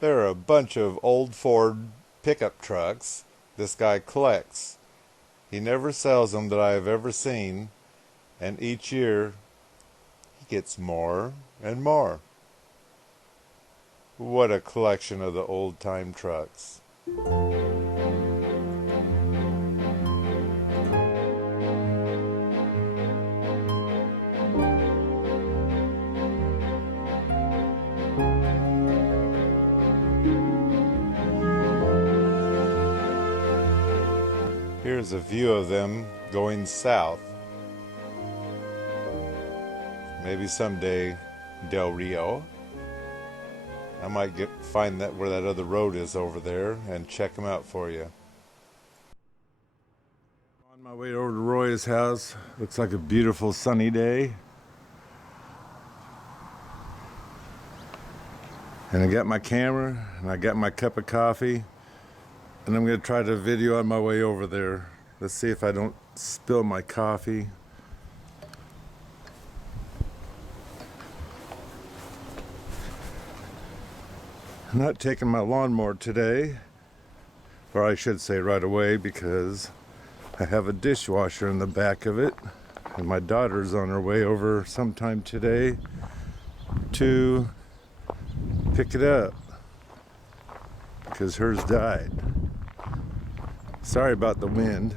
There are a bunch of old Ford pickup trucks this guy collects. He never sells them that I have ever seen, and each year he gets more and more. What a collection of the old time trucks. Here's a view of them going south. Maybe someday Del Rio. I might find that where that other road is over there and check them out for you. On my way over to Roy's house. Looks like a beautiful sunny day. And I got my camera and I got my cup of coffee. And I'm going to try to video on my way over there. Let's see if I don't spill my coffee. I'm not taking my lawnmower today, or I should say right away, because I have a dishwasher in the back of it, and my daughter's on her way over sometime today to pick it up because hers died. Sorry about the wind.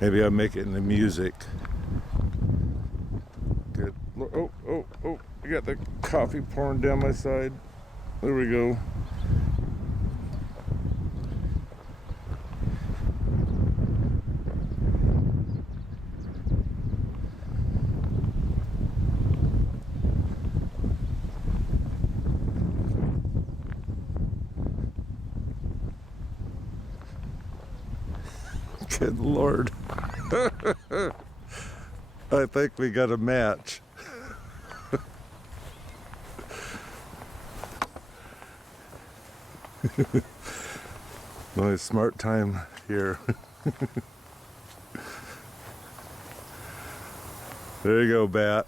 Maybe I'll make it in the music. Good. Oh. I got the coffee pouring down my side. There we go. Good Lord. I think we got a match. Only smart time here. There you go, Bat.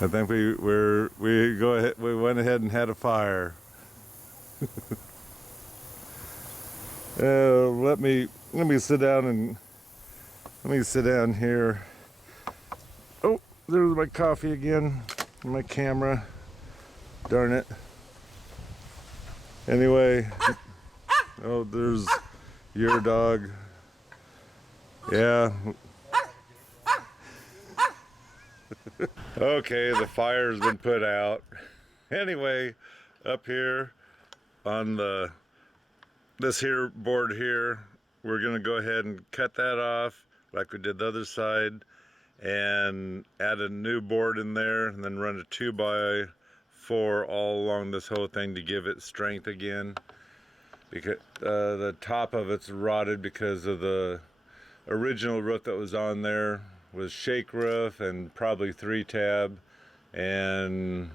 I think we went ahead and had a fire. Let me sit down here. Oh, there's my coffee again. My camera. Darn it. Anyway. Oh, there's your dog. Yeah. Okay, the fire's been put out. Anyway, up here on this here board here, we're gonna go ahead and cut that off like we did the other side and add a new board in there, and then run a 2x4 all along this whole thing to give it strength again, because the top of it's rotted because of the original roof that was on there was shake roof and probably 3-tab, and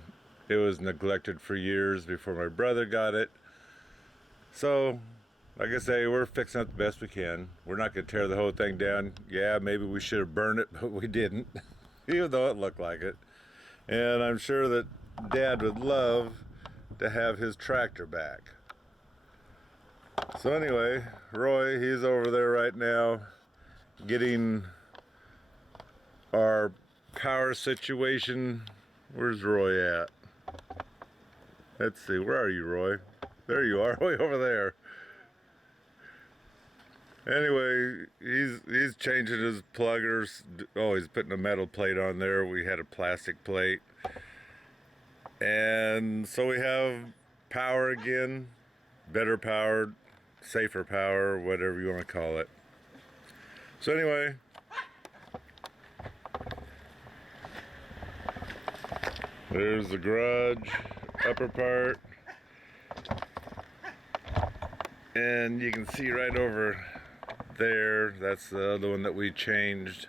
it was neglected for years before my brother got it. So like I say, we're fixing it the best we can. We're not going to tear the whole thing down. Yeah, maybe we should have burned it, but we didn't, even though it looked like it. And I'm sure that Dad would love to have his tractor back. So anyway, Roy, he's over there right now getting our power situation. Where's Roy at? Let's see, where are you, Roy? There you are, way over there. Anyway, he's changing his pluggers. Oh, he's putting a metal plate on there. We had a plastic plate. And so we have power again, better power, safer power, whatever you want to call it. So anyway, there's the garage, upper part. And you can see right over there, that's the other one that we changed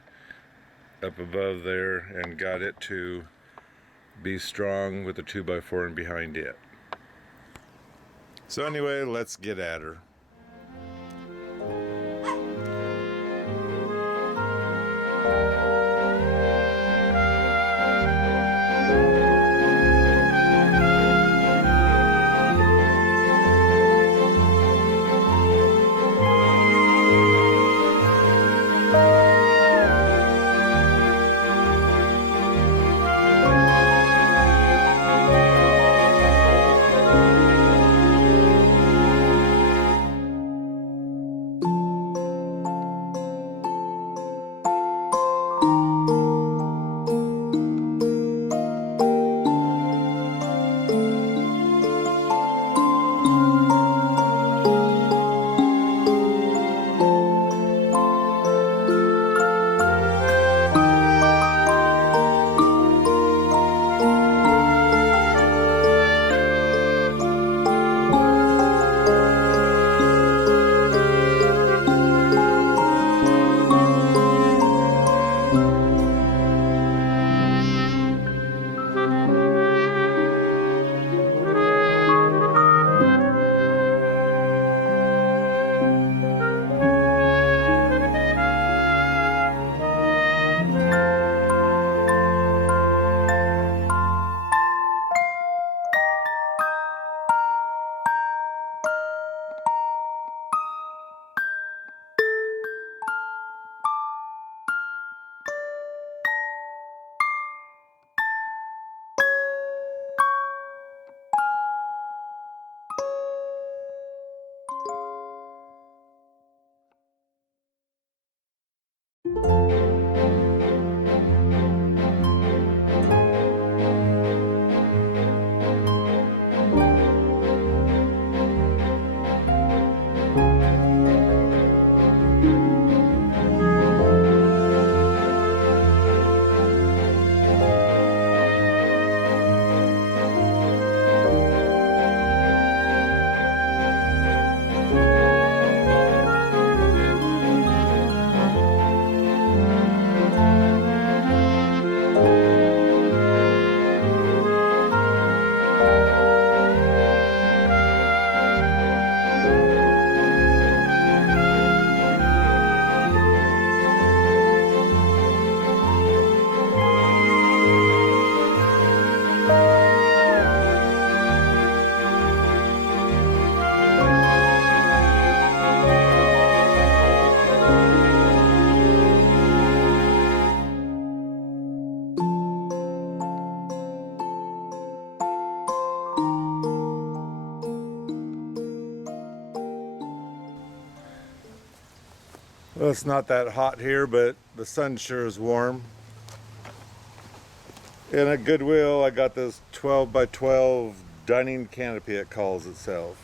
up above there and got it to be strong with the 2x4 and behind it. So anyway, let's get at her. Well, it's not that hot here, but the sun sure is warm. And at Goodwill, I got this 12 by 12 dining canopy, it calls itself.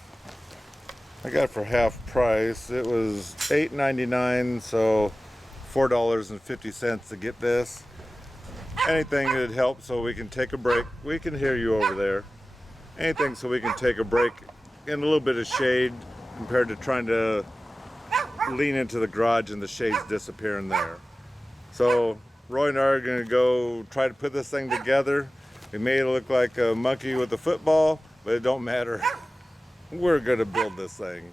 I got it for half price. It was $8.99, so $4.50 to get this. Anything that'd help so we can take a break. We can hear you over there. Anything so we can take a break in a little bit of shade compared to trying to lean into the garage and the shades disappearing there. So Roy and I are going to go try to put this thing together. We made it look like a monkey with a football, but it don't matter. We're going to build this thing.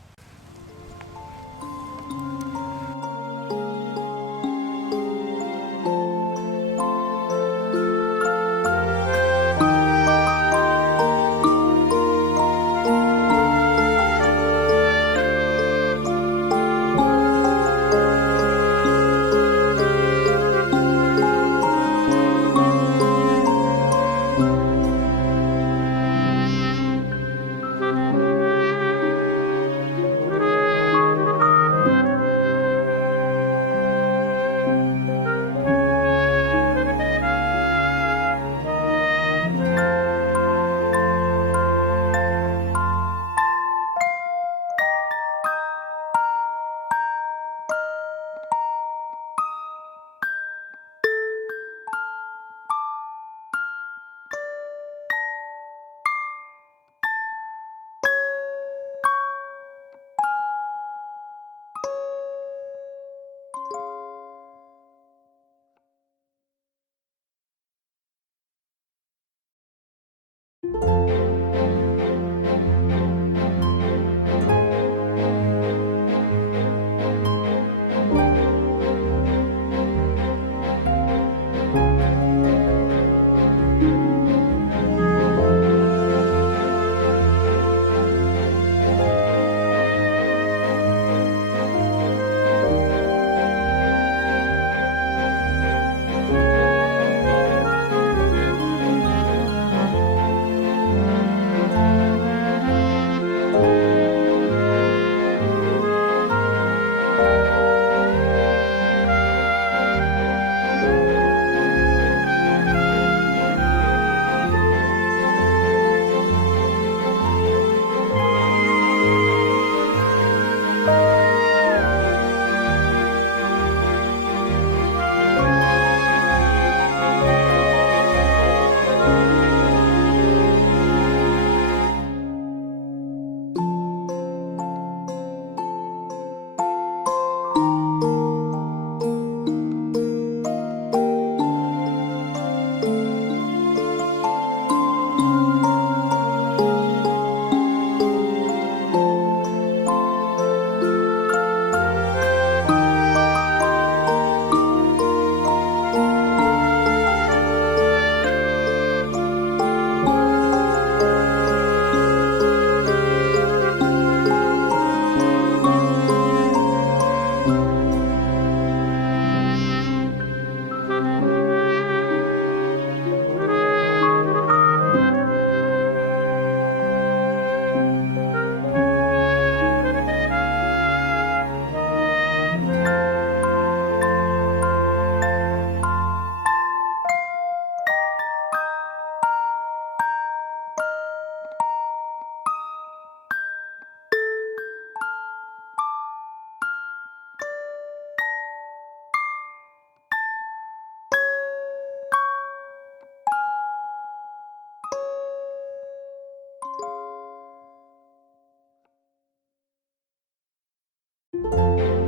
bye.